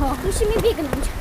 好，你心没别跟他们。